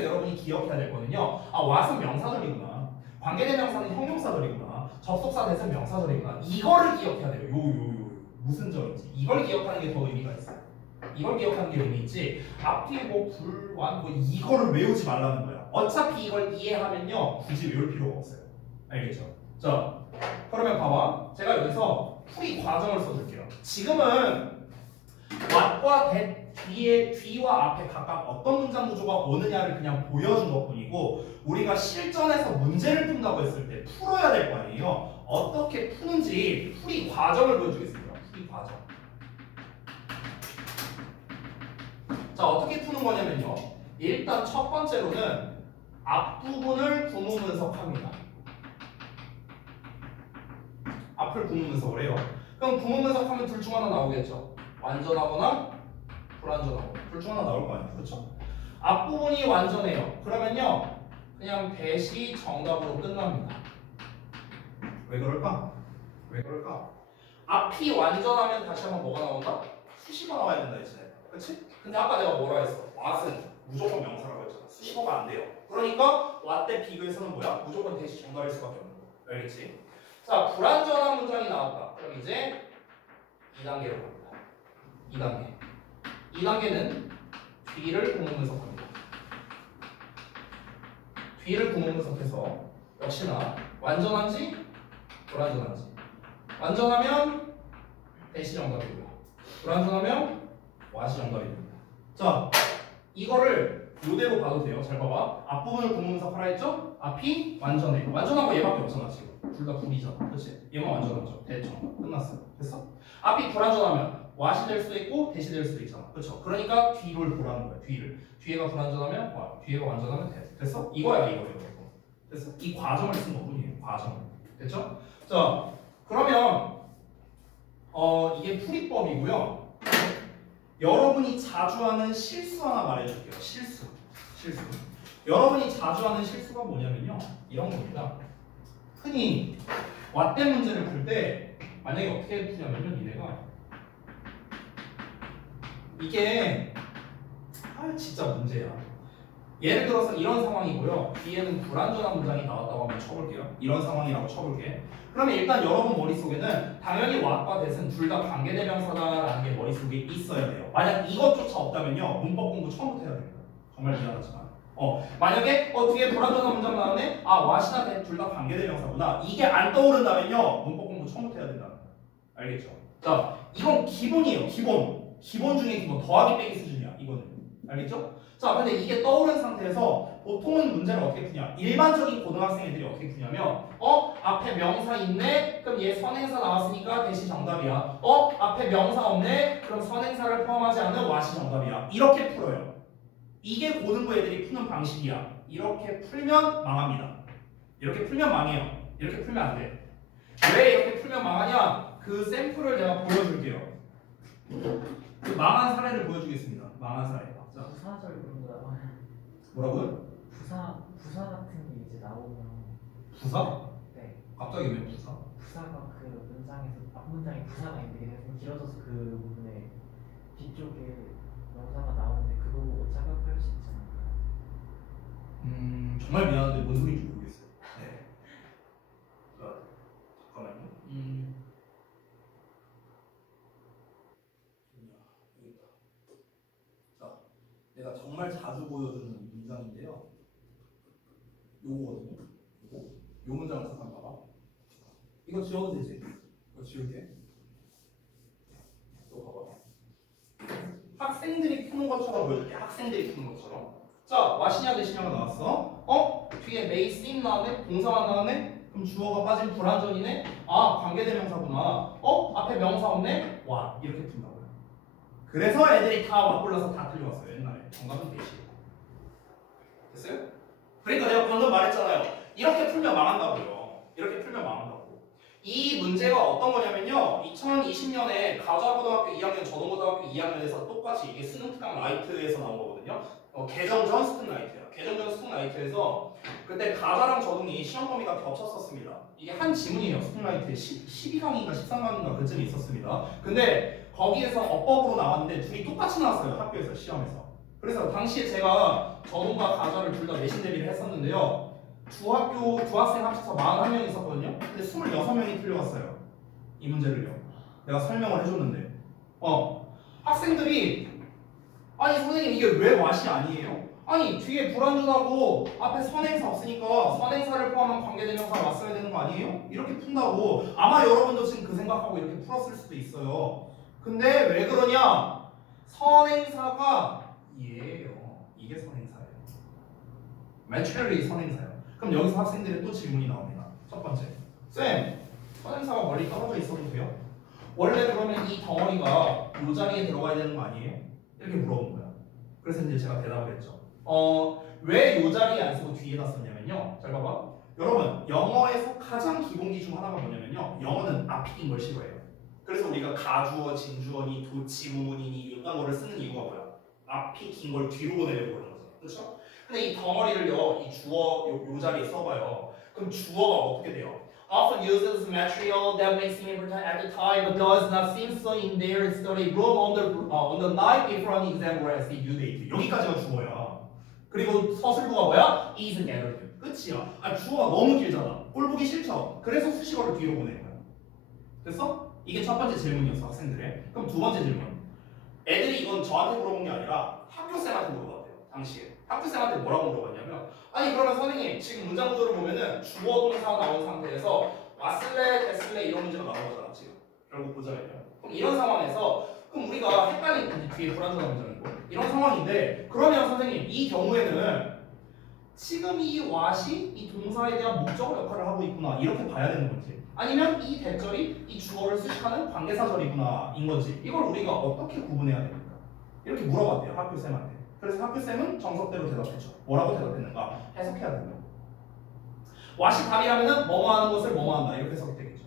여러분이 기억해야 될 거는요. 아, what은 명사절이구나. 관계대명사는 형용사절이구나. 접속사 대신 명사절이구나. 이거를 기억해야 돼요. 요. 무슨 절인지. 이걸 기억하는 게 더 의미가 있어요. 이걸 기억하는 게 의미 있지. 앞뒤 뭐 불, 완, 뭐 이거를 외우지 말라는 거야. 어차피 이걸 이해하면요. 굳이 외울 필요가 없어요. 알겠죠? 자, 그러면 봐봐. 제가 여기서 풀이 과정을 써줄게요. 지금은 what과 that 뒤와 앞에 각각 어떤 문장 구조가 오느냐를 그냥 보여준 것뿐이고 우리가 실전에서 문제를 푼다고 했을 때 풀어야 될 거 아니에요. 어떻게 푸는지 풀이 과정을 보여주겠습니다. 풀이 과정. 자, 어떻게 푸는 거냐면요. 일단 첫 번째로는 앞부분을 구문 분석합니다. 앞을 구문 분석을 해요. 그럼 구문 분석하면 둘 중 하나 나오겠죠. 완전하거나 불완전하고 둘 중 하나 나올 거 아니에요. 그렇죠? 앞부분이 완전해요. 그러면요. 그냥 대시 정답으로 끝납니다. 왜 그럴까? 왜 그럴까? 앞이 완전하면 다시 한번 뭐가 나온다? 수식어 나와야 된다 했지. 그렇지? 근데 아까 내가 뭐라 했어? what은 무조건 명사라고 했잖아. 수식어가 안 돼요. 그러니까 what 대 비교해서는 뭐야? 무조건 대시 정답일 수밖에 없는 거. 알겠지? 자, 불완전한 문장이 나왔다. 그럼 이제 2단계로 갑니다. 2단계. 2단계는 뒤를 구문 분석합니다. 뒤를 구문 분석해서 역시나 완전한지 불완전한지. 완전하면 대시 정답이고요. 불완전하면 what이 정답이 됩니다. 자, 이거를 이대로 봐도 돼요. 잘 봐봐. 앞부분을 구문 분석하라 했죠? 앞이 완전해. 완전한 거 얘밖에 없잖아 지금. 둘 다 불이잖아. 그렇지? 얘만 완전하죠. 대충 끝났어요. 됐어? 앞이 불완전하면 what이 될 수도 있고 대시 될 수도 있잖아. 그렇죠? 그러니까 뒤를 보라는 거야. 뒤를. 뒤에가 불완전하면 what, 뒤에가 완전하면 대. 됐어? 이거야 이거예요. 이거. 됐어? 이 과정을 쓴 것뿐이에요. 과정. 됐죠? 자, 그러면 이게 풀이법이고요. 여러분이 자주 하는 실수 하나 말해줄게요. 실수. 여러분이 자주 하는 실수가 뭐냐면요. 이런 겁니다. 흔히 what 대 문제를 풀 때 만약에 어떻게 푸냐면요. 니네가 이게 진짜 문제야. 예를 들어서 이런 상황이고요. 뒤에는 불완전한 문장이 나왔다고 한번 쳐볼게요. 이런 상황이라고 쳐볼게. 그러면 일단 여러분 머릿속에는 당연히 what과 that은 둘 다 관계대명사다라는 게 머릿속에 있어야 돼요. 만약 이것조차 없다면요. 문법 공부 처음부터 해야 됩니다. 정말 미안하지만. 만약에 뒤에 불완전한 문장 나오네? 아, what이나 that 둘 다 관계대명사구나. 이게 안 떠오른다면요. 문법 공부 처음부터 해야 된다는 거예요. 알겠죠? 자, 이건 기본이에요. 기본 중에 기본. 더하기 빼기 수준이야. 이거는. 알겠죠? 자, 근데 이게 떠오른 상태에서 보통은 문제를 어떻게 푸냐? 일반적인 고등학생 애들이 어떻게 푸냐면 앞에 명사 있네? 그럼 얘 선행사 나왔으니까 대시 정답이야. 앞에 명사 없네? 그럼 선행사를 포함하지 않는 what이 정답이야. 이렇게 풀어요. 이게 고등부 애들이 푸는 방식이야. 이렇게 풀면 망합니다. 이렇게 풀면 망해요. 이렇게 풀면 안 돼. 왜 이렇게 풀면 망하냐? 그 샘플을 내가 보여줄게요. 그 망한 사례를 보여주겠습니다. 망한 사례. 자, 부사절 그런 거 나와요. 뭐라고요? 부사 같은 게 이제 나오면. 부사? 네. 갑자기 왜 부사? 부사가 그 문장에서 앞 문장에 부사가 있는데 좀 길어져서 그 부분에 뒤쪽에 명사가 나오는데 그거 보고 착각할 수 있잖아요. 정말 미안한데 뭔 소리인지 모르겠어요. 네. 자, 잠깐만요. 자, 내가 정말 자주 보여주는 문장인데요. 요거거든요. 요 문장을 잠깐 봐봐. 이거 지워도 되지? 이거 지울게. 또 봐봐. 학생들이 푸는 것처럼 보여줄게. 학생들이 푸는 것처럼. 자, what이냐 대시냐가 나왔어. 뒤에 may seem 나왔네? 동사만 나왔네? 그럼 주어가 빠진 불완전이네? 아, 관계대명사구나. 앞에 명사 없네? what 이렇게 푼다고요. 그래서 애들이 다 what 골라서 다 틀려왔어요. 옛날에. 정답은 대시. 됐어요? 그러니까 내가 방금 말했잖아요. 이렇게 풀면 망한다고요. 이렇게 풀면 망한다고. 이 문제가 어떤 거냐면요. 2020년에 가자고등학교 2학년, 저동고등학교 2학년에서 똑같이 이게 수능특강 라이트에서 나온 거거든요. 개정전 수능 라이트예요. 개정전 수능 라이트에서 그때 가자랑 저동이 시험 범위가 겹쳤었습니다. 이게 한 지문이에요. 수능 라이트에 12강인가 13강인가 그쯤에 있었습니다. 근데 거기에서 어법으로 나왔는데 둘이 똑같이 나왔어요. 학교에서 시험에서. 그래서 당시에 제가 전호가 가자를 둘 다 내신 대비를 했었는데요. 두 학생 합쳐서 41명 있었거든요. 근데 26명이 틀려왔어요. 이 문제를요. 내가 설명을 해줬는데. 학생들이 아니 선생님 이게 왜 왓이 아니에요? 아니 뒤에 불완전하고 앞에 선행사 없으니까 선행사를 포함한 관계대명사가 왔어야 되는 거 아니에요? 이렇게 푼다고. 아마 여러분도 지금 그 생각하고 이렇게 풀었을 수도 있어요. 근데 왜 그러냐? 선행사가 얘예요. 이게 선행사예요. materially 선행사예요. 그럼 여기서 학생들의 또 질문이 나옵니다. 첫 번째, 쌤, 선행사가 멀리 떨어져 있어도 돼요? 원래 그러면 이 덩어리가 이 자리에 들어가야 되는 거 아니에요? 이렇게 물어본 거야. 그래서 이제 제가 대답을 했죠. 왜 이 자리에 안 쓰고 뒤에다 썼냐면요. 잘 봐봐. 여러분, 영어에서 가장 기본기 중 하나가 뭐냐면요. 영어는 앞이 긴 걸 싫어해요. 그래서 우리가 가주어, 진주어니, 도치, 무문이니 이런 거를 쓰는 이유가 뭐야? 앞이 긴 걸 뒤로 보내려고 그러는 거죠. 그렇죠? 근데 이 덩어리를요, 이 주어 요 자리에 써봐요. 그럼 주어가 어떻게 돼요? Often uses material that may seem important at the time, but does not seem so in their study room on the night before an exam or as the due date. 여기까지가 주어야. 그리고 서술부가 뭐야? is gathered. 끝이야. 아니 주어가 너무 길잖아. 꼴 보기 싫죠. 그래서 수식어를 뒤로 보낸 거야. 됐어? 이게 첫 번째 질문이었어 학생들의. 그럼 두 번째 질문. 애들이 이건 저한테 물어본 게 아니라 학교쌤한테 물어봤대요. 당시에. 학교쌤한테 뭐라고 물어봤냐면 아니 그러면 선생님 지금 문장 구조를 보면은 주어 동사가 나온 상태에서 왔을래 됐을래 이런 문제가 나온 거잖아 지금. 결국 보자면요. 그럼 이런 상황에서 그럼 우리가 헷갈린 건지 뒤에 불완전한 문장이고 이런 상황인데 그러면 선생님 이 경우에는 지금 이 what이 이 동사에 대한 목적어 역할을 하고 있구나 이렇게 봐야 되는 건지 아니면 이 대절이 이 주어를 수식하는 관계사절이구나 인 건지 이걸 우리가 어떻게 구분해야 됩니까? 이렇게 물어봤대요 학교쌤한테. 그래서 학교쌤은 정석대로 대답했죠. 뭐라고 대답했는가? 해석해야 된다. what이 답이라면 뭐뭐 하는 것을 뭐뭐 한다 이렇게 해석되겠죠.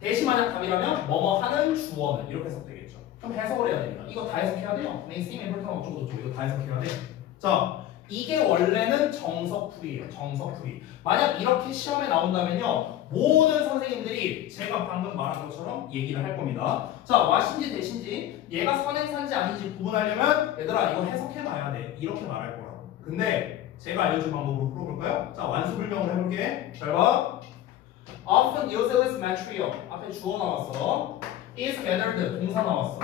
대시 만약 답이라면 뭐뭐 하는 주어는 이렇게 해석되겠죠. 그럼 해석을 해야 됩니다. 이거 다 해석해야 돼요. 메인스트림 엠플턴 어쩌고 저쩌고 이거 다 해석해야 돼요. 자, 이게 원래는 정석풀이에요. 정석풀이. 만약 이렇게 시험에 나온다면요. 모든 선생님들이 제가 방금 말한 것처럼 얘기를 할 겁니다. 자, what인지 대신지 얘가 선행사인지 아닌지 구분하려면 얘들아 이거 해석해놔야 돼. 이렇게 말할 거라고. 근데 제가 알려준 방법으로 풀어볼까요? 자, 완수불명을 해볼게. 잘 봐. Often uses material. 앞에 주어 나왔어. is gathered. 동사 나왔어.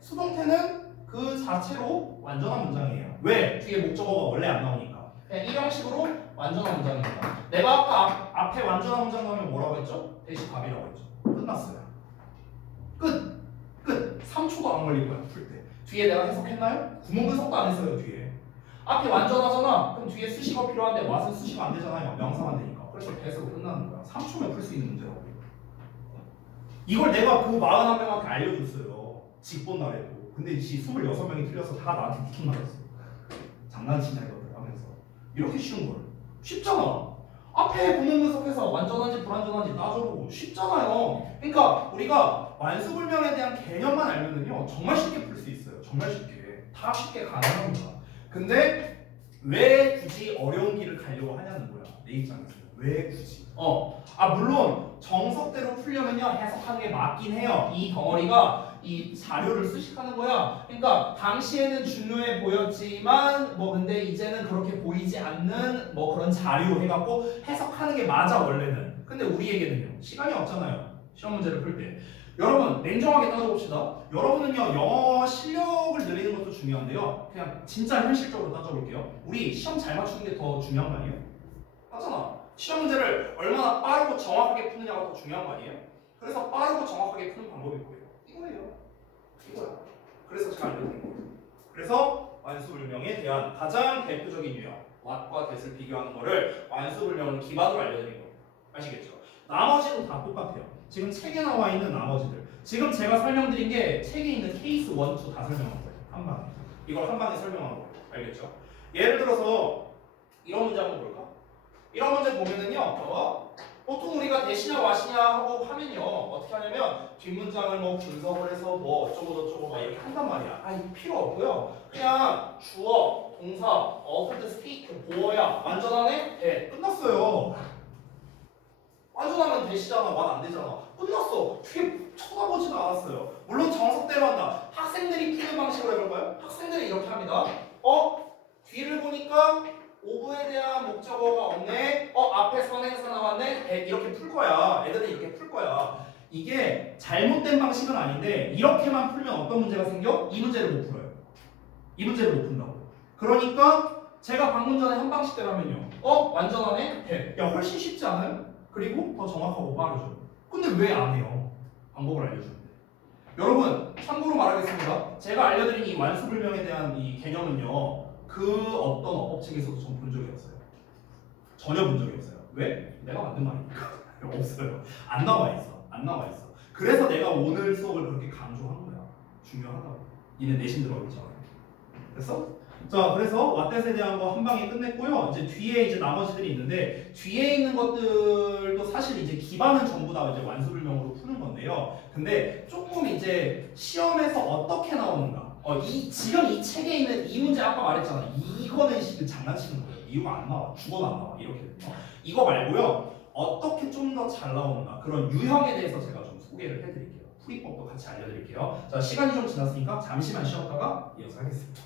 수동태는 그 자체로 완전한 문장이에요. 왜? 뒤에 목적어가 원래 안 나오니까. 그냥 이 형식으로 완전한 문장입니다. 내가 아까 앞에 완전한 문장 나오면 뭐라고 했죠? 대시 답이라고 했죠. 끝났어요. 끝. 3초도 안 걸릴 거야. 풀 때. 뒤에 내가 해석했나요? 구문 분석도 안 했어요. 뒤에. 앞에 완전하잖아. 그럼 뒤에 수식어 필요한데 what은 수식어 안 되잖아요. 명사만 되니까. 그래서 대수로 끝나는 거야. 3초면 풀 수 있는 문제라고. 이걸 내가 그 41명한테 알려줬어요. 직본 날에도. 근데 26명이 틀려서 다 나한테 니킹 맞았어. 장난치냐 이거들 하면서. 이렇게 쉬운 걸. 쉽잖아. 앞에 구문 분석해서 완전한지 불완전한지 따져보고 쉽잖아요. 그러니까 우리가 완수불명에 대한 개념만 알면은요 정말 쉽게 풀 수 있어요. 정말 쉽게. 다 쉽게 가능합니다. 근데 왜 굳이 어려운 길을 가려고 하냐는 거야. 내 입장에서. 왜 굳이? 물론 정석대로 풀려면요 해석하는 게 맞긴 해요. 이 덩어리가 이 자료를 수식하는 거야. 그러니까 당시에는 중요해 보였지만 근데 이제는 그렇게 보이지 않는 그런 자료 해갖고 해석하는 게 맞아 원래는. 근데 우리에게는요 시간이 없잖아요. 시험 문제를 풀 때. 여러분 냉정하게 따져봅시다. 여러분은요 영어 실력을 늘리는 것도 중요한데요. 그냥 진짜 현실적으로 따져볼게요. 우리 시험 잘 맞추는 게 더 중요한 거 아니에요? 맞잖아. 시험 문제를 얼마나 빠르고 정확하게 푸느냐가 더 중요한 거 아니에요? 그래서 빠르고 정확하게 푸는 방법이 뭐예요? 이거야. 그래서 제가 알려드린 거예요. 그래서 완수불명에 대한 가장 대표적인 유형 what과 that을 비교하는 거를 완수불명을 기반으로 알려드린 거예요. 아시겠죠? 나머지는 다 똑같아요. 지금 책에 나와 있는 나머지들. 지금 제가 설명드린 게 책에 있는 케이스 1, 2 다 설명한 거예요. 한 방에. 이걸 한 방에 설명한 거예요. 알겠죠? 예를 들어서 이런 문제 한번 볼까? 이런 문제 보면은요, 보통 우리가 대시냐 what이냐 하고 하면요, 어떻게 하냐면 뒷문장을 분석을 해서 어쩌고 저쩌고 막 이렇게 한단 말이야. 이거 필요 없고요. 그냥 주어, 동사, author, speak, 보어야 완전하네? 네, 끝났어요. 완전하면 대시잖아, what 안 되잖아. 끝났어. 뒤에 쳐다보지도 않았어요. 물론 정석대로 한다. 학생들이 푸는 방식으로 해볼까요? 학생들이 이렇게 합니다. 뒤를 보니까 오브에 대한 목적어가 없네. 앞에 선행사 나왔네. 이렇게 풀 거야. 애들은 이렇게 풀 거야. 이게 잘못된 방식은 아닌데 이렇게만 풀면 어떤 문제가 생겨? 이 문제를 못 풀어요. 이 문제를 못 푼다고. 그러니까 제가 방금 전에 한 방식대로 하면요. 완전하네? 돼. 야, 훨씬 쉽지 않아요? 그리고 더 정확하고 빠르죠. 근데 왜 안 해요? 방법을 알려주는데. 여러분, 참고로 말하겠습니다. 제가 알려드린 이 완수불명에 대한 이 개념은요. 그 어떤 어법책에서도 전 본 적이 없어요. 전혀 본 적이 없어요. 왜? 내가 만든 말이니까. 없어요. 안 나와 있어. 안 나와 있어. 그래서 내가 오늘 수업을 그렇게 강조한 거야. 중요하다고. 니네 내신 들어오기 전에. 됐어? 자, 그래서 왓댓에 대한 거 한 방에 끝냈고요. 이제 뒤에 이제 나머지들이 있는데 뒤에 있는 것들도 사실 이제 기반은 전부 다 이제 완수불명으로 푸는 건데요. 근데 조금 이제 시험에서 어떻게 나오는가? 지금 이 책에 있는 이 문제 아까 말했잖아. 이거는 장난치는 거예요. 이유가 안 나와. 죽어도 안 나와. 이렇게. 이거 말고요. 어떻게 좀 더 잘 나오는가? 그런 유형에 대해서 제가 좀 소개를 해드릴게요. 풀이법도 같이 알려드릴게요. 자, 시간이 좀 지났으니까 잠시만 쉬었다가 이어서 하겠습니다.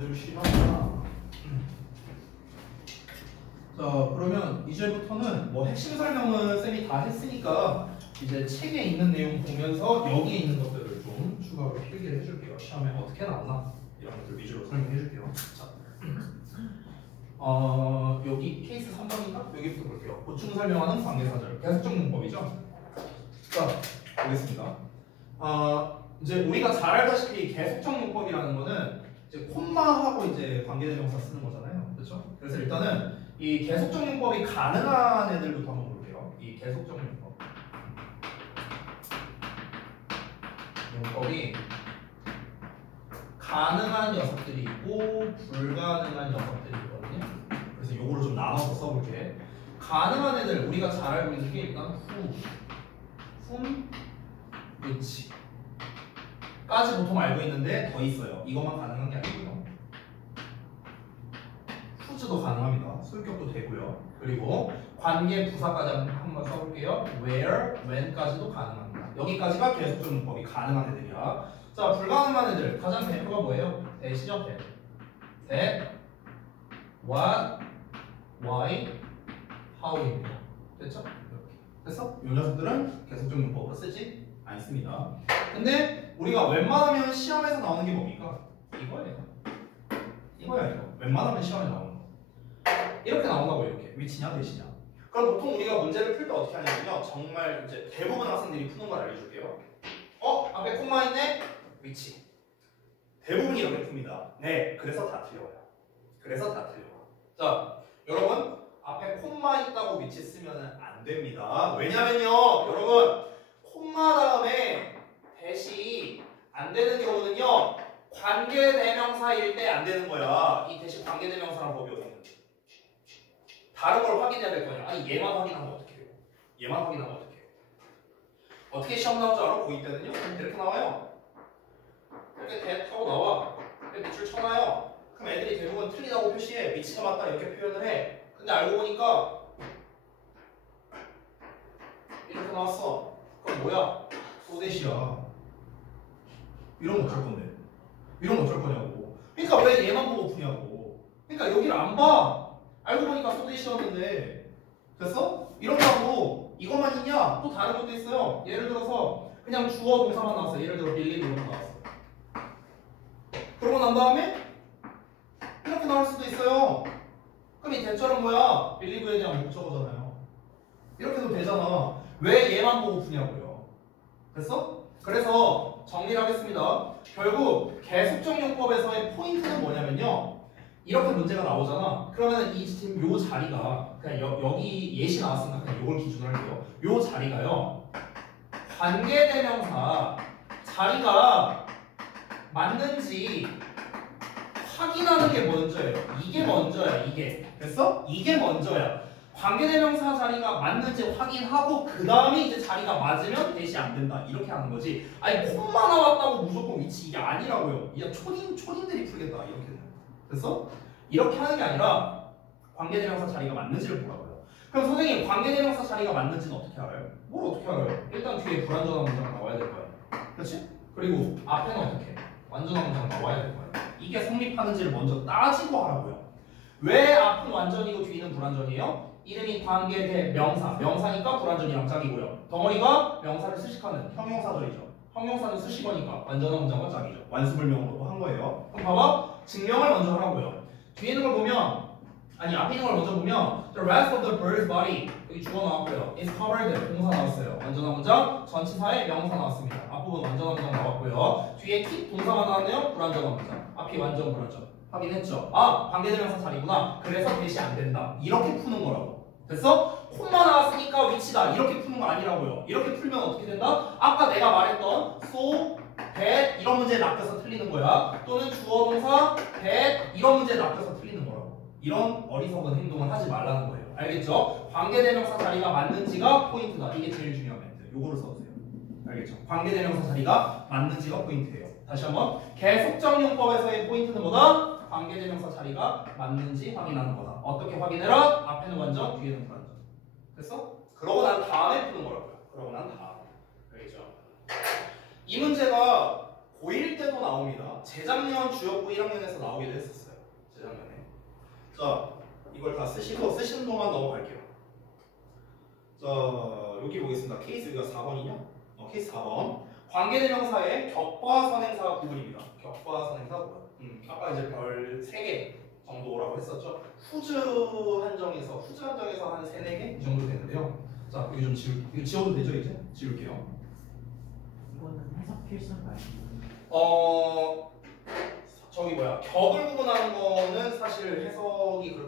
애들 싫어하구나. 자, 그러면 이제부터는 뭐 핵심 설명은 쌤이 다 했으니까 이제 책에 있는 내용 보면서 여기에 있는 것들을 좀 추가로 필기를 해줄게요. 시험에 어떻게 나오나 이런 것들 위주로 설명해줄게요. 자, 여기 케이스 3번인가? 여기부터 볼게요. 보충 설명하는 관계사절 계속적 문법이죠. 자, 보겠습니다. 이제 우리가 잘 알다시피 계속적 문법이라는 거는 이제 콤마하고 이제 관계대명사 쓰는 거잖아요. 그렇죠? 그래서 일단은 이 계속적 문법이 가능한 애들부터 한번 볼게요. 이 계속적 문법. 문법이 가능한 녀석들이 있고 불가능한 녀석들이 있거든요. 그래서 요거를 좀 나눠서 써볼게. 가능한 애들 우리가 잘 알고 있는 게 일단 which 까지 보통 알고 있는데 더 있어요. 이것만 가능한 게 아니고요. who's도 가능합니다. 소유격도 되고요. 그리고 관계 부사까지 한번 써볼게요. where, when까지도 가능합니다. 여기까지가 계속적 문법이 가능한 애들이야. 자, 불가능한 애들 가장 대표가 뭐예요? 대시죠. that, what, why, how입니다. 됐죠? 이렇게. 됐어? 이 녀석들은 계속적 문법으로 쓰지 않습니다. 근데 우리가 웬만하면 시험에서 나오는 게 뭡니까? 이거예요. 이거야 이거. 웬만하면 시험에 나오는 거. 이렇게 나온다고 이렇게. 위치냐 대시냐. 그럼 보통 우리가 문제를 풀 때 어떻게 하냐면요. 정말 이제 대부분 학생들이 푸는 걸 알려줄게요. 앞에 콤마 있네? 위치. 대부분이 이렇게 풉니다. 네, 그래서 다 틀려요. 그래서 다 틀려요. 자, 여러분 앞에 콤마 있다고 위치 쓰면 안 됩니다. 왜냐면요, 여러분 콤마 다음에 대시 안 되는 경우는요 관계대명사일 때 안 되는 거야. 이 대시 관계대명사란 법이 없는 거지. 다른 걸 확인해야 될 거냐. 아니 얘만 확인하면 어떡해요. 얘만 확인하면 어떡해요. 어떻게 시험 나올 줄 알아? 고2 때는요 이렇게 나와요. 이렇게 대하고 나와. 이렇게 밑줄 쳐놔요. 그럼 애들이 대부분 틀리다고 표시해. 위치가 맞다 이렇게 표현을 해. 근데 알고 보니까 이렇게 나왔어. 그럼 뭐야? 소대시야. 이런 거 어쩔 건데? 이런 거 어쩔 거냐고. 그러니까 왜 얘만 보고 푸냐고. 그러니까 여기를 안 봐. 알고 보니까 소대시였는데. 됐어? 이런다고 이것만 있냐? 또 다른 것도 있어요. 예를 들어서 그냥 주어 동사만 나왔어. 예를 들어 빌리브 이런 거 나왔어. 그러고 난 다음에 이렇게 나올 수도 있어요. 그럼 이 대절은 뭐야? 빌리브에 대한 목적어잖아요. 이렇게도 되잖아. 왜 얘만 보고 푸냐고요. 됐어? 그래서 정리를 하겠습니다. 결국 계속적 용법에서의 포인트는 뭐냐면요. 이렇게 문제가 나오잖아. 그러면 이 지금 요 자리가 그냥 여기 예시 나왔으니까 그냥 요걸 기준으로 할게요. 요 자리가요. 관계대명사 자리가 맞는지 확인하는 게 먼저예요. 이게 먼저야. 이게. 됐어? 이게 먼저야. 관계대명사 자리가 맞는지 확인하고 그 다음에 이제 자리가 맞으면 대시 안 된다. 이렇게 하는 거지. 아니 콤마 나왔다고 무조건 위치 이게 아니라고요. 야 초딩들이 풀겠다. 이렇게는. 됐어? 이렇게 하는 게 아니라 관계대명사 자리가 맞는지를 보라고요. 그럼 선생님 관계대명사 자리가 맞는지는 어떻게 알아요? 뭘 어떻게 알아요? 일단 뒤에 불완전한 문장 나와야 될 거야. 그렇지? 그리고 앞에는 어떻게? 완전한 문장 나와야 될 거야. 이게 성립하는지를 먼저 따지고 하라고요. 왜 앞은 완전이고 뒤는 불완전이에요? 이름이 관계대명사. 명사니까 불완전이랑 짝이고요. 덩어리가 명사를 수식하는 형용사절이죠. 형용사는 수식어니까 완전한 문장과 짝이죠. 완수불명으로 또 한 거예요. 그럼 봐봐. 증명을 먼저 하라고요. 뒤에 있는 걸 보면 아니 앞에 있는 걸 먼저 보면 The rest of the bird's body 여기 주어 나왔고요. is covered 동사 나왔어요. 완전한 문장 전치사에 명사 나왔습니다. 앞부분 완전한 문장 나왔고요. 뒤에 keep 동사가 나왔네요. 불완전한 문장. 앞이 완전 불완전. 확인했죠? 아 관계대명사 자리구나. 그래서 대시 안 된다. 이렇게 푸는 거라고. 됐어? 콤마 나왔으니까 위치다. 이렇게 푸는 거 아니라고요. 이렇게 풀면 어떻게 된다? 아까 내가 말했던 so, that 이런 문제에 낚여서 틀리는 거야. 또는 주어 동사 that 이런 문제에 낚여서 틀리는 거라고. 이런 어리석은 행동을 하지 말라는 거예요. 알겠죠? 관계대명사 자리가 맞는지가 포인트다. 이게 제일 중요한 멘트. 요거를 써주세요. 알겠죠? 관계대명사 자리가 맞는지가 포인트예요. 다시 한번 계속적 용법에서의 포인트는 뭐다? 관계대명사 자리가 맞는지 확인하는 거다. 어떻게 확인해라? 앞에는 완전, 뒤에는 불완전. 됐어? 그러고 난 다음에 푸는 거라고요. 그러고 난 다음에. 알겠죠? 이 문제가 고1 때도 나옵니다. 재작년 주역부 1학년에서 나오기도 했었어요. 재작년에. 자, 이걸 다 쓰시고 쓰시는 동안 넘어갈게요. 자, 여기 보겠습니다. 케이스 여기가 4번이냐? 케이스 4번. 관계대명사의 격과 선행사 구분입니다. 격과 선행사 구분. 아까 이제 별 3개 정도라고 했었죠. 후즈 한정에서 한 3, 4개 이 정도 되는데요. 자, 여기 좀 이거 지워도 되죠, 이제? 지울게요. 이거는 해석 필수인가요? 저기 뭐야, 격을 구분하는 거는 사실 해석이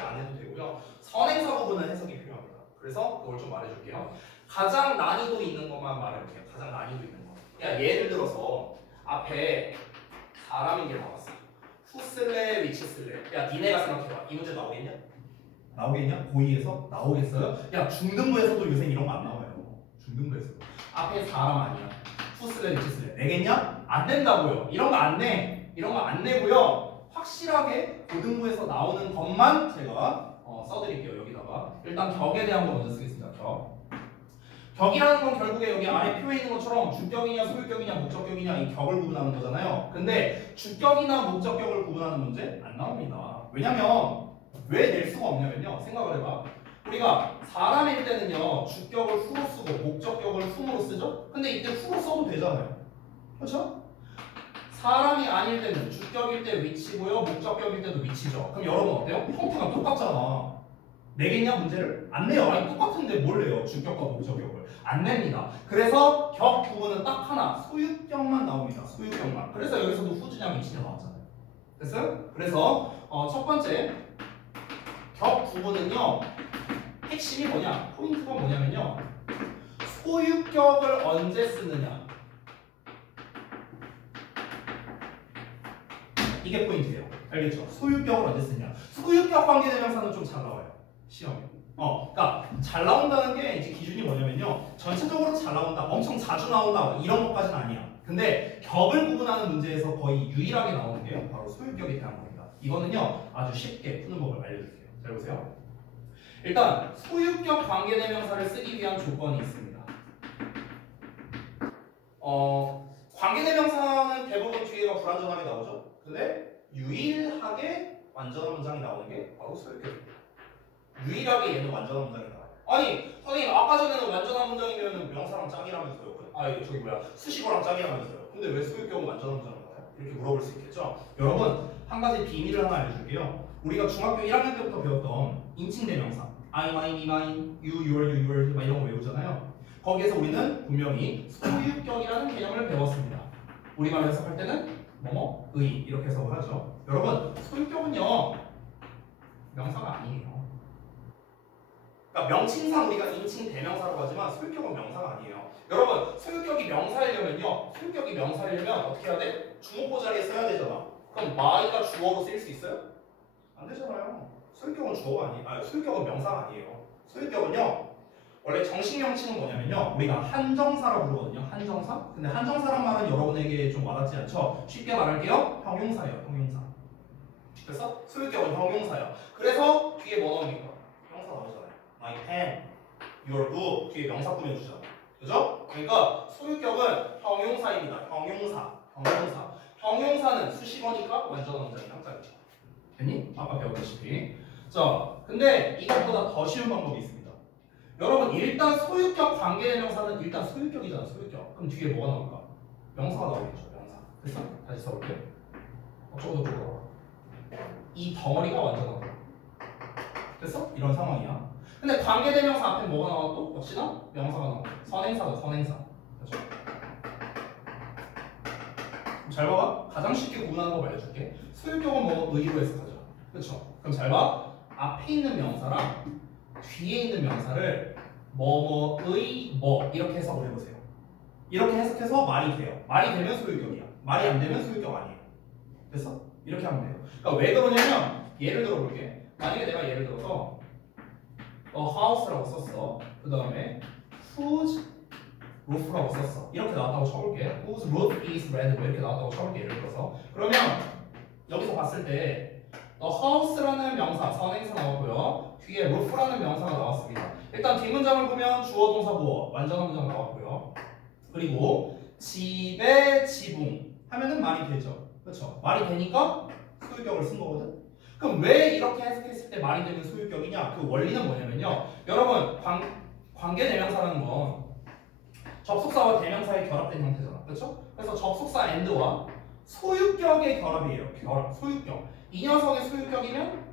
안 해도 되고요. 선행사 구분은 해석이 필요합니다. 그래서 그걸 좀 말해줄게요. 가장 난이도 있는 것만 말해볼게요. 가장 난이도 있는 거. 야, 예를 들어서 앞에 사람인 게 나왔어. 후 쓸래, 위치 쓸래. 야, 니네가 생각해봐. 이 문제 나오겠냐? 나오겠냐? 고2에서? 나오겠어요? 야, 중등부에서도 요새 이런 거 안 나와요. 중등부에서도. 앞에 사람 아니야. 후 쓸래, 위치 쓸래. 내겠냐? 안 된다고요. 이런 거 안 내. 이런 거 안 내고요. 확실하게 고등부에서 나오는 것만 제가 써드릴게요. 여기다가. 일단 격에 대한 거 먼저 쓰겠습니다. 격. 격이라는 건 결국에 여기 아래 표에 있는 것처럼 주격이냐 소유격이냐 목적격이냐 이 격을 구분하는 거잖아요. 근데 주격이나 목적격을 구분하는 문제 안 나옵니다. 왜냐면 왜 낼 수가 없냐면요. 생각을 해봐. 우리가 사람일 때는요. 주격을 후로 쓰고 목적격을 흠으로 쓰죠. 근데 이때 후로 써도 되잖아요. 그렇죠? 사람이 아닐 때는 주격일 때 위치고요. 목적격일 때도 위치죠. 그럼 여러분 어때요? 형태가 똑같잖아. 내겠냐 문제를? 안 내요. 아니 똑같은데 뭘 내요? 주격과 목적격을. 안 냅니다. 그래서 격 부분은 딱 하나. 소유격만 나옵니다. 소유격만. 그래서 여기서도 후즈냐 위치냐 나왔잖아요. 됐어요? 그래서 첫 번째 격 부분은요. 핵심이 뭐냐? 포인트가 뭐냐면요. 소유격을 언제 쓰느냐. 이게 포인트예요. 알겠죠? 소유격을 언제 쓰냐. 소유격 관계대명사는 좀 잘 나와요. 시험에. 그러니까 잘 나온다는 게 이제 기준이 뭐냐면요. 전체적으로 잘 나온다, 엄청 자주 나온다 이런 것까지는 아니야. 근데 격을 구분하는 문제에서 거의 유일하게 나오는 게 바로 소유격에 대한 겁니다. 이거는요 아주 쉽게 푸는 법을 알려드릴게요. 잘 보세요. 일단 소유격 관계대명사를 쓰기 위한 조건이 있습니다. 관계대명사는 대부분 뒤에가 불완전하게 나오죠. 근데 유일하게 완전한 문장이 나오는 게 바로 소유격입니다. 유일하게 얘는 완전한 문장이 나와요. 아니 선생님 아까 전에는 완전한 문장이면 명사랑 짝이라면서요. 저기 뭐야 수식어랑 짝이라면서요. 근데 왜 소유격은 완전한 문장이 나와요? 이렇게 물어볼 수 있겠죠. 여러분 한 가지 비밀을 하나 알려줄게요. 우리가 중학교 1학년 때부터 배웠던 인칭대명사 I, mine, me, mine, you, your, you, yours 막 이런 거 외우잖아요. 거기에서 우리는 분명히 소유격이라는 개념을 배웠습니다. 우리말로 해석할 때는 뭐뭐, 의 이렇게 해석을 하죠. 여러분 소유격은요 명사가 아니에요. 그러니까 명칭상 우리가 인칭 대명사라고 하지만 소유격은 명사가 아니에요. 여러분 소유격이 명사이려면요. 소유격이 명사이려면 어떻게 해야 돼? 주목보 자리에 써야 되잖아. 그럼 my가 주어로 쓰일 수 있어요? 안 되잖아요. 소유격은 주어가 소유격은 명사가 아니에요. 소유격은요. 원래 정식 명칭은 뭐냐면요. 우리가 한정사라고 부르거든요. 한정사. 근데 한정사란 말은 여러분에게 좀 와닿지 않죠? 쉽게 말할게요. 형용사예요. 형용사. 그래서 소유격은 형용사예요. 그래서 뒤에 뭐 나옵니까? 형사 나오잖아요. My pen, your book 뒤에 명사 꾸며주잖아. 그죠? 그러니까 소유격은 형용사입니다. 형용사. 형용사는 수식어니까 완전한 문장이 항상이죠. 됐니? 아까 배웠다시피. 자, 근데 이것보다 더 쉬운 방법이 있습니다. 여러분 일단 소유격 관계대명사는 일단 소유격이잖아. 소유격. 그럼 뒤에 뭐가 나올까? 명사가 나오겠죠. 명사. 됐어? 다시 써볼게요. 저거. 이 덩어리가 완전한 거야. 됐어? 이런 상황이야. 근데 관계대명사 앞에 뭐가 나와 또? 역시나 명사가 나와. 선행사죠. 선행사. 그렇죠? 잘 봐봐. 가장 쉽게 구분하는 거 알려줄게. 소유격은 뭐 의로 해석하죠. 그렇죠? 그럼 잘 봐. 앞에 있는 명사랑 뒤에 있는 명사를 뭐뭐의 뭐 이렇게 해석을 해보세요. 이렇게 해석해서 말이 돼요. 말이 되면 소유격이야. 말이 안 되면 소유격 아니에요. 됐어? 이렇게 하면 돼요. 그러니까 왜 그러냐면 예를 들어볼게. 만약에 내가 예를 들어서 house라고 썼어. 그 다음에 whose roof라고 썼어. 이렇게 나왔다고 쳐볼게. whose roof is red 뭐 이렇게 나왔다고 쳐볼게. 예를 들어서 그러면 여기서 봤을 때 house라는 명사 선행사 나왔고요. 뒤에 roof라는 명사가 나왔습니다. 일단 뒷문장을 보면 주어 동사 보어 완전한 문장 나왔고요. 그리고 집에 지붕 하면은 말이 되죠. 그렇죠? 말이 되니까 소유격을 쓴 거거든. 그럼 왜 이렇게 해석했을 때 말이 되는 소유격이냐? 그 원리는 뭐냐면요. 여러분 관계대명사라는 건 접속사와 대명사의 결합된 형태잖아. 그렇죠? 그래서 접속사 and와 소유격의 결합이에요. 결합, 소유격. 이 녀석의 소유격이면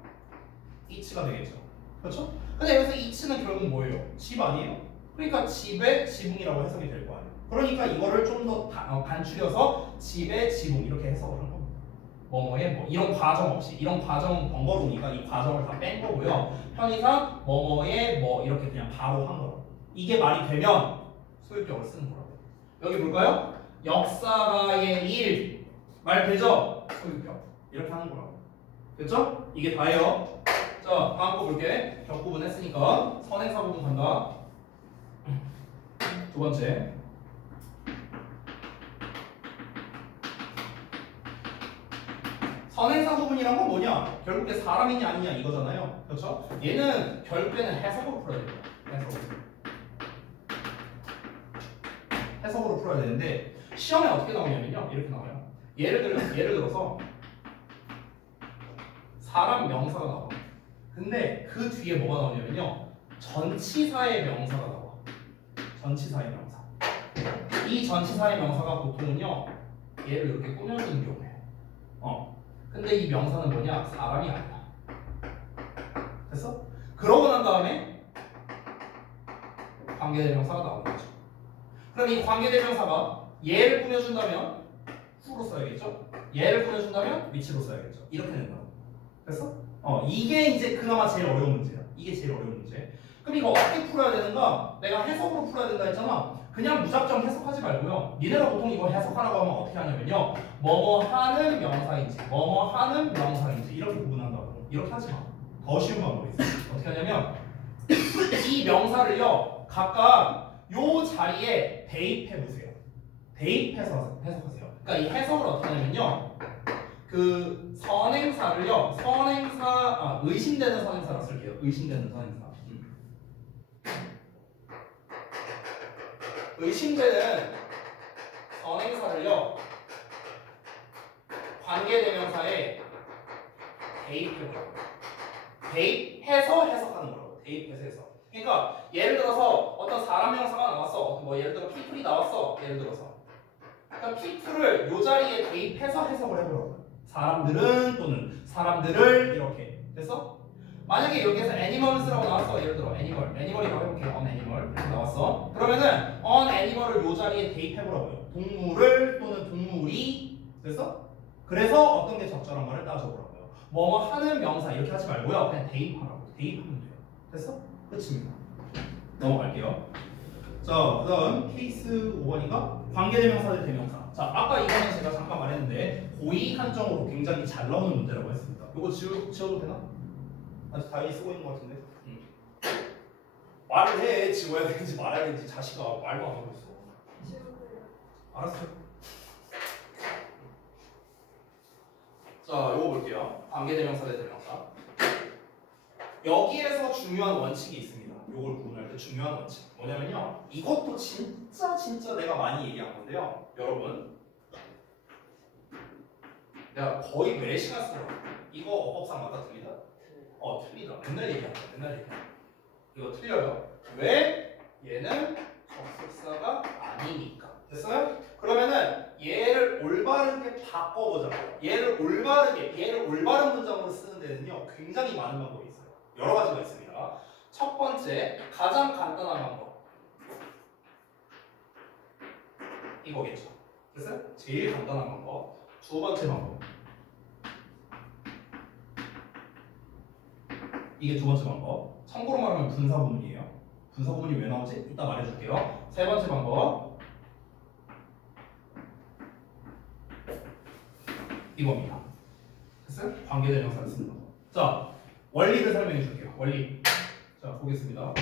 it가 되겠죠. 그렇죠? 근데 여기서 it는 결국 뭐예요? 집 아니에요? 그러니까 집의 지붕이라고 해석이 될 거 아니에요. 그러니까 이거를 좀 더 간추려서 집의 지붕 이렇게 해석을 한 겁니다. 뭐뭐의 뭐 이런 과정 없이 이런 과정 번거로우니까 이 과정을 다 뺀 거고요. 편의상 뭐뭐의 뭐 이렇게 그냥 바로 한 거라고. 이게 말이 되면 소유격을 쓰는 거라고. 여기 볼까요? 역사가의 일 말 되죠? 소유격 이렇게 하는 거라고. 됐죠? 이게 다예요. 자 다음 거 볼게. 격 부분 했으니까 선행사 부분 간다. 두 번째. 선행사 부분이란 건 뭐냐? 결국에 사람이냐 아니냐 이거잖아요. 그렇죠? 얘는 결국에는 해석으로 풀어야 돼요. 해석으로 풀어야 되는데 시험에 어떻게 나오냐면요. 이렇게 나와요. 예를 들어서 사람 명사가 나와. 근데 그 뒤에 뭐가 나오냐면요. 전치사의 명사가 나와. 전치사의 명사. 이 전치사의 명사가 보통은요. 얘를 이렇게 꾸며주는 경우에. 근데 이 명사는 뭐냐? 사람이 아니다. 됐어? 그러고 난 다음에 관계대명사가 나오는 거죠. 그럼 이 관계대명사가 얘를 꾸며준다면 후로 써야겠죠? 얘를 꾸며준다면 위치로 써야겠죠? 이렇게 된다고. 됐어? 이게 이제 그나마 제일 어려운 문제야. 이게 제일 어려운 문제. 그럼 이거 어떻게 풀어야 되는가? 내가 해석으로 풀어야 된다 했잖아. 그냥 무작정 해석하지 말고요. 니네가 보통 이거 해석하라고 하면 어떻게 하냐면요. 뭐뭐 하는 명사인지, 뭐뭐 하는 명사인지 이렇게 구분한다고. 이렇게 하지 마. 더 쉬운 방법이 있어. 어떻게 하냐면 이 명사를요. 각각 요 자리에 대입해 보세요. 대입해서 해석하세요. 그러니까 이 해석을 어떻게 하냐면요. 그 선행사를요. 의심되는 선행사라 쓸게요. 의심되는 선행사. 의심되는 선행사를요. 관계대명사에 대입해보라고. 대입해서 해석하는 거라고. 대입해서 해석. 그러니까 예를 들어서 어떤 사람 명사가 나왔어. 뭐 예를 들어 people이 나왔어. 예를 들어서. 그러니까 people을 요 자리에 대입해서 해석을 해보라고. 사람들은 또는 사람들을 이렇게. 됐어? 만약에 여기에서 animals라고 나왔어. 예를 들어 animal이라고 해볼게요. on animal 이렇게 나왔어. 그러면은 on animal을 요 자리에 대입해보라고요. 동물을 또는 동물이. 됐어? 그래서 어떤 게 적절한 말을 따져보라고요. 뭐뭐 하는 명사 이렇게 하지 말고요. 그냥 대입하라고. 대입하면 돼요. 됐어? 끝입니다. 넘어갈게요. 자, 그 다음 케이스 5번인가? 관계대명사 대 대명사. 자, 아까 이거는 제가 잠깐 말했는데 고의 한정으로 굉장히 잘 나오는 문제라고 했습니다. 이거 지워도 되나? 아직 다이 쓰고 있는 것 같은데. 말을 해. 지워야 되는지 말아야 되는지 자식아 말도 안 하고 있어. 알았어. 자, 요거 볼게요. 관계대명사 대 대명사. 여기에서 중요한 원칙이 있습니다. 요걸 구분할 때 중요한 원칙. 뭐냐면요. 이것도 진짜 내가 많이 얘기한 건데요. 여러분. 내가 거의 매 시간 쓰고 이거 어법상 맞다 틀리다? 틀리다. 맨날 얘기한다. 이거 틀려요. 왜? 얘는 접속사가 아니니까. 됐어요? 그러면은 얘를 올바르게 바꿔보자고요. 얘를 올바른 문장으로 쓰는 데는요. 굉장히 많은 방법이 있어요. 여러 가지가 있습니다. 첫 번째, 가장 간단한 방법. 이거겠죠. 됐어요? 제일 간단한 방법. 두 번째 방법. 이게 두 번째 방법. 참고로 말하면 분사 부분이에요. 분사 부분이 왜 나오지? 이따 말해줄게요. 세 번째 방법. 이겁니다. 됐어요? 관계대명사를 쓰는 거. 자, 원리를 설명해 줄게요. 원리. 자, 보겠습니다.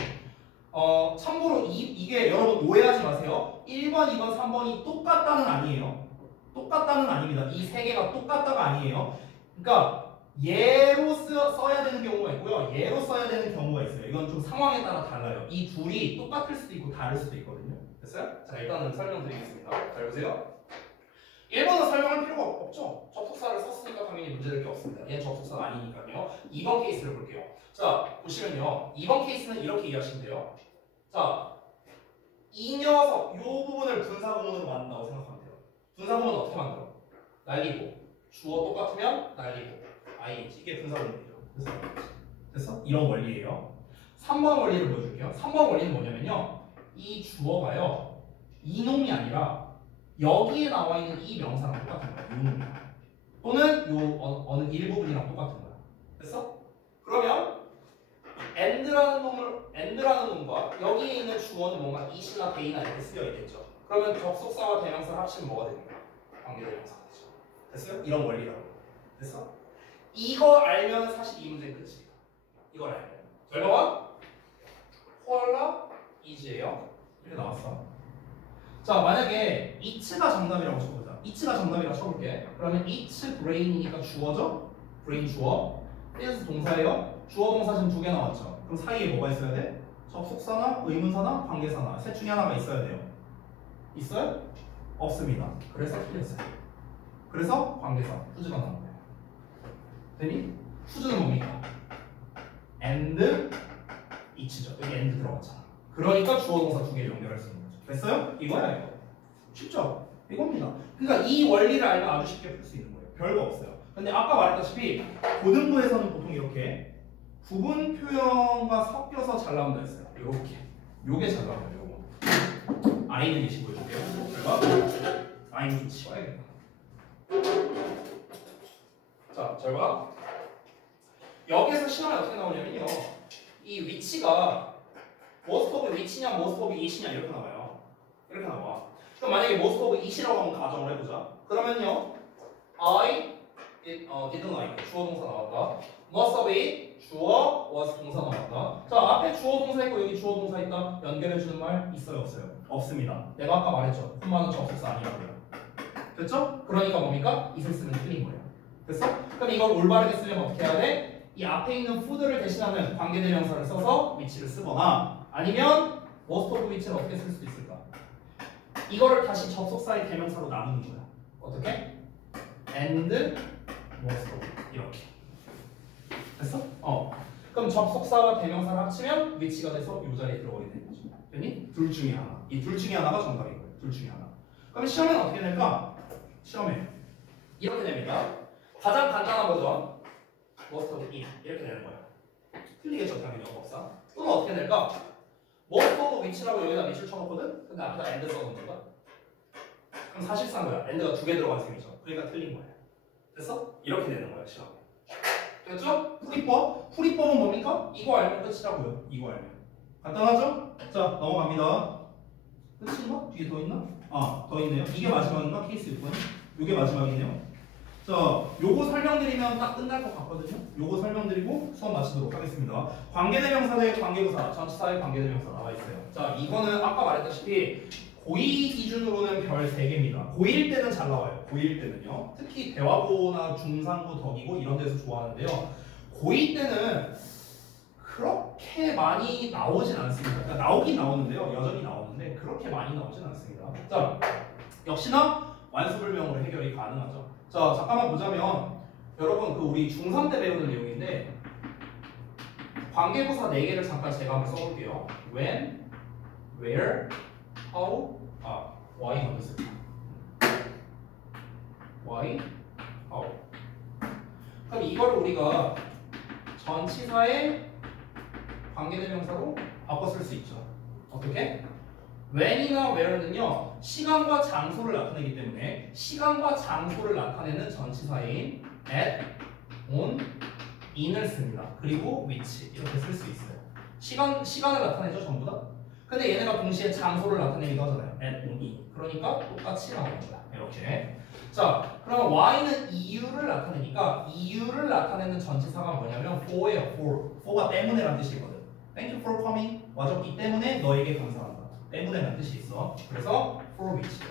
참고로 이게 여러분 오해하지 마세요. 1번, 2번, 3번이 똑같다는 아니에요. 똑같다는 아닙니다. 이 세 개가 똑같다가 아니에요. 그러니까 얘로 써야 되는 경우가 있고요. 얘로 써야 되는 경우가 있어요. 이건 좀 상황에 따라 달라요. 이 둘이 똑같을 수도 있고 다를 수도 있거든요. 됐어요? 자, 일단은 설명드리겠습니다. 잘 보세요. 1번은 설명할 필요가 없죠. 접속사를 썼으니까 당연히 문제될 게 없습니다. 얘는 접속사가 아니니까요. 2번 케이스를 볼게요. 자, 보시면요. 2번 케이스는 이렇게 이해하시면 돼요. 자, 이 녀석, 이 부분을 분사구문으로 만든다고 생각하면 돼요. 분사구문은 어떻게 만들어? 날리고, 주어 똑같으면 날리고, ing. 이게 분사구문이죠. 됐어? 이런 원리예요. 3번 원리를 보여줄게요. 3번 원리는 뭐냐면요. 이 주어가요. 이놈이 아니라 여기에 나와 있는 이 명사랑 똑같은 거야. 이놈이야. 또는 요 어느 일부분이랑 똑같은 거야. 됐어? 그러면 and라는 놈과 여기에 있는 주어는 뭔가 it이나 they나 이렇게 쓰여 있겠죠. 그러면 접속사와 대명사를 합치면 뭐가 되는 거야? 관계대명사가 되죠. 됐어요? 이런 원리라고. 됐어? 이거 알면 사실 이 문제는 끝이에요. 이걸 알면. 결과가 코알라 이지예요. 이렇게 나왔어. 자, 만약에 it가 정답이라고 쳐보자. it가 정답이라고 쳐볼게. 그러면 it brain이니까 주어죠? brain 주어. is 동사예요. 주어 동사 지금 2개 나왔죠. 그럼 사이에 뭐가 있어야 돼? 접속사나 의문사나 관계사나 셋 중에 하나가 있어야 돼요. 있어요? 없습니다. 그래서 틀렸어요. 그래서 관계사 후즈가 나온 거예요. 되니? 후즈는 뭡니까? and it죠. 여기 and 들어갔잖아. 그러니까 주어 동사 2개를 연결할 수 있는 거죠. 됐어요? 이거야 이거. 쉽죠? 이겁니다. 그러니까 이 원리를 알면 아주 쉽게 풀 수 있는 거예요. 별거 없어요. 근데 아까 말했다시피 고등부에서는 보통 이렇게 부분 표현과 섞여서 잘 나온다 했어요. 이렇게. 요게 잘 나와요. 요거. 아이는 이시 보여줄게요. 결과 아이는 좀 치워야겠다. 자, 결과 여기에서 시험에 어떻게 나오냐면요. 이 위치가 most of 위치냐 most of it이냐 이렇게 나와요. 이렇게 나와. 그럼 만약에 most of it이라고 한번 가정을 해보자. 그러면요. I didn't like 주어 동사 나왔다. most of it 주어 was 동사 나왔다. 자, 앞에 주어 동사 있고 여기 주어 동사 있다. 연결해주는 말 있어요 없어요? 없습니다. 내가 아까 말했죠. 콤마는 접속사 아니라고요. 됐죠? 그러니까 뭡니까? it을 쓰면 틀린 거예요. 됐어? 그럼 이걸 올바르게 쓰려면 어떻게 해야 돼? 이 앞에 있는 who들을 대신하는 관계대명사를 써서 위치를 쓰거나 아니면 most of which를 어떻게 쓸 수 있을까? 이거를 다시 접속사의 대명사로 나누는 거야. 어떻게? and most of 이렇게. 됐어? 그럼 접속사와 대명사를 합치면 위치가 돼서 이 자리에 들어가게 되는 거죠. 됐니? 둘 중에 하나. 이 둘 중에 하나가 정답인 거예요. 둘 중에 하나. 그럼 시험에는 어떻게 될까? 시험에 이렇게 됩니다. 가장 간단한 버전 most of it 이렇게 되는 거예요. 틀리겠죠 당연히 영어법사. 또는 어떻게 될까? most of which라고 여기다 밑줄 쳐놓거든? 근데 앞에다 and 써놓은 거다. 그럼 사실상 뭐야? and가 2개 들어간 셈이죠. 그러니까 틀린 거예요. 됐어? 이렇게 되는 거예요 시험에. 됐죠? 풀이법. 풀이법은 뭡니까? 이거 알면 끝이라고요. 이거 알면. 간단하죠? 자, 넘어갑니다. 끝인가? 뒤에 더 있나? 아, 더 있네요. 이게 마지막인가? 케이스 6번. 이게 마지막이네요. 자, 요거 설명드리면 딱 끝날 것 같거든요. 요거 설명드리고 수업 마치도록 하겠습니다. 관계대명사 대 관계부사, 전치사의 관계대명사 나와 있어요. 자, 이거는 아까 말했다시피 고2 기준으로는 별 3개입니다. 고1 때는 잘 나와요. 고1 때는요. 특히 대화고나 중상고 덕이고 이런 데서 좋아하는데요. 고2 때는 그렇게 많이 나오진 않습니다. 그러니까 나오긴 나오는데요. 여전히 나오는데 그렇게 많이 나오진 않습니다. 자, 역시나 완수불명으로 해결이 가능하죠. 자, 잠깐만 보자면 여러분 그 우리 중3 때 배우는 내용인데 관계부사 4개를 잠깐 제가 한번 써볼게요. when, where, how, why 먼저 쓸게요. why, how. 그럼 이거를 우리가 전치사의 관계대명사로 바꿔 쓸 수 있죠. 어떻게? when이나 where는요 시간과 장소를 나타내기 때문에 시간과 장소를 나타내는 전치사인 at, on, in을 씁니다. 그리고 which 이렇게 쓸 수 있어요. 시간을 나타내죠 전부 다. 근데 얘네가 동시에 장소를 나타내기도 하잖아요. at, on, in. 그러니까 똑같이 나오는 거야. 이렇게. 자, 그러면 y는 이유를 나타내니까 이유를 나타내는 전치사가 뭐냐면 for예요. for가 때문에라는 뜻이거든. Thank you for coming. 와줬기 때문에 너에게 감사한다. 때문에라는 뜻이 있어. 그래서 for which야.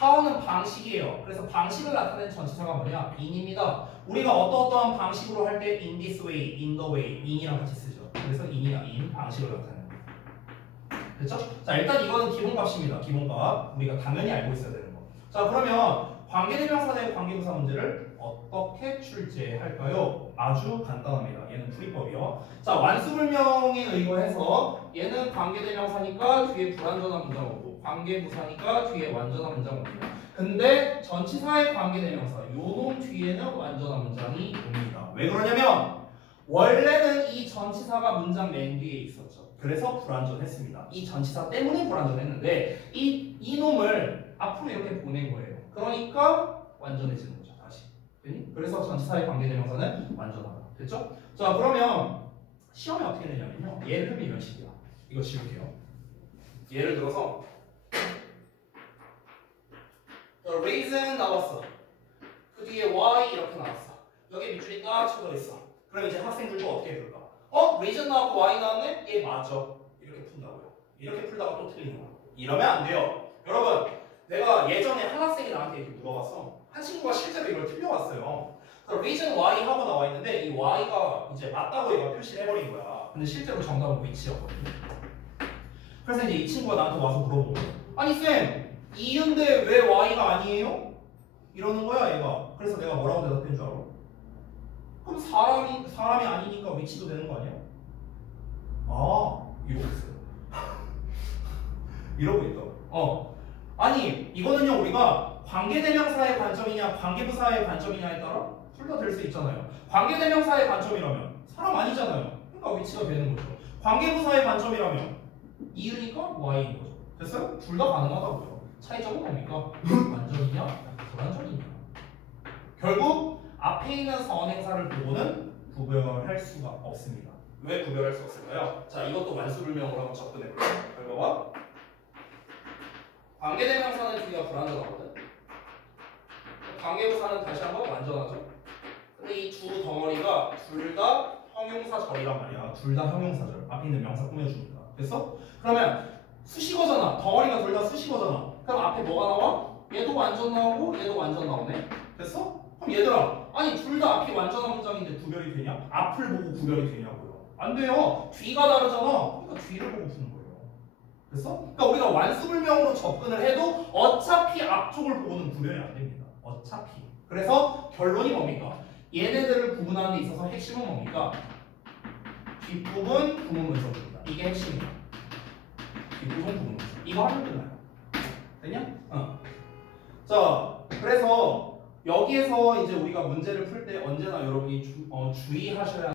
how는 방식이에요. 그래서 방식을 나타내는 전치사가 뭐냐? in입니다. 우리가 어떠한 방식으로 할 때 in this way, in the way, in이랑 같이 쓰죠. 그래서 in이나 in 방식을 나타내는 거예요. 됐죠? 자, 일단 이거는 기본값입니다. 기본값. 우리가 당연히 알고 있어야 되는 거. 자, 그러면 관계대명사 대 관계부사 문제를 어떻게 출제할까요? 아주 간단합니다. 얘는 풀이법이요. 자, 완수불명에 의거해서 얘는 관계대명사니까 뒤에 불완전한 문장 오고 관계부사니까 뒤에 완전한 문장 옵니다. 근데 전치사의 관계대명사 요놈 뒤에는 완전한 문장이 옵니다. 왜 그러냐면 원래는 이 전치사가 문장 맨 뒤에 있었죠. 그래서 불완전했습니다. 이 전치사 때문에 불완전했는데 이 놈을 앞으로 이렇게 보낸 거예요. 그러니까 완전해지는 거죠. 다시. 됐니? 그래서 전치사의 관계대명사는 완전하다. 됐죠? 자, 그러면 시험에 어떻게 내냐면요. 예를 들면 이런 식이야. 이거 지울게요. 예를 들어서 The reason 나왔어. 그 뒤에 why 이렇게 나왔어. 여기 밑줄이 딱 쳐져 있어. 그럼 이제 학생들도 어떻게 풀까? reason 나왔고 why 나왔네? 얘 맞아. 이렇게 푼다고요. 이렇게 풀다가 또 틀리는 거야. 이러면 안 돼요. 여러분, 내가 예전에 한 학생이 나한테 이렇게 물어봤어. 한 친구가 실제로 이걸 틀려왔어요. 그래서 reason why 하고 나와 있는데 이 why가 이제 맞다고 얘가 표시를 해버린 거야. 근데 실제로 정답은 위치였거든요. 그래서 이제 이 친구가 나한테 와서 물어보고 아니 쌤, 이유인데 왜 y가 아니에요? 이러는 거야 얘가. 그래서 내가 뭐라고 대답한 줄 알아? 그럼 사람이 아니니까 위치도 되는 거 아니야? 아, 이러고 있어요. 이러고 있다고. 아니 이거는요 우리가 관계대명사의 관점이냐 관계부사의 관점이냐에 따라 둘 다 될 수 있잖아요. 관계대명사의 관점이라면 사람 아니잖아요. 그러니까 위치가 되는 거죠. 관계부사의 관점이라면 이유니까 y인 거죠. 됐어요? 둘 다 가능하다고요. 차이점은 뭡니까? 완전이냐 불완전이냐. 결국 앞에 있는 선행사를 보고는 구별할 수가 없습니다. 왜 구별할 수 없을까요? 자, 이것도 완수불명으로 한번 접근해볼게요. 결과와 관계대명사는 뒤가 불완전하거든. 관계부사는 다시 한번 완전하죠. 근데 이 두 덩어리가 둘 다 형용사절이란 말이야. 둘 다 형용사절. 앞에 있는 명사 꾸며주니까. 됐어? 그러면 수식어잖아. 덩어리가 둘 다 수식어잖아. 그럼 앞에 뭐가 나와? 얘도 완전 나오고 얘도 완전 나오네. 됐어? 그럼 얘들아, 아니 둘 다 앞이 완전한 문장인데 구별이 되냐? 앞을 보고 구별이 되냐고요. 안 돼요. 뒤가 다르잖아. 그러니까 뒤를 보고 푸는 거예요. 됐어? 그러니까 우리가 완수불명으로 접근을 해도 어차피 앞쪽을 보고는 구별이 안 됩니다. 어차피. 그래서 결론이 뭡니까? 얘네들을 구분하는 데 있어서 핵심은 뭡니까? 뒷부분 구문 분석입니다. 이게 핵심이야. 뒷부분 구문 분석. 이거 하면 끝나요. 됐냐? 자, 그래서 여기에서 이제 우리가 문제를 풀 때 언제나 여러분이 주의하셔야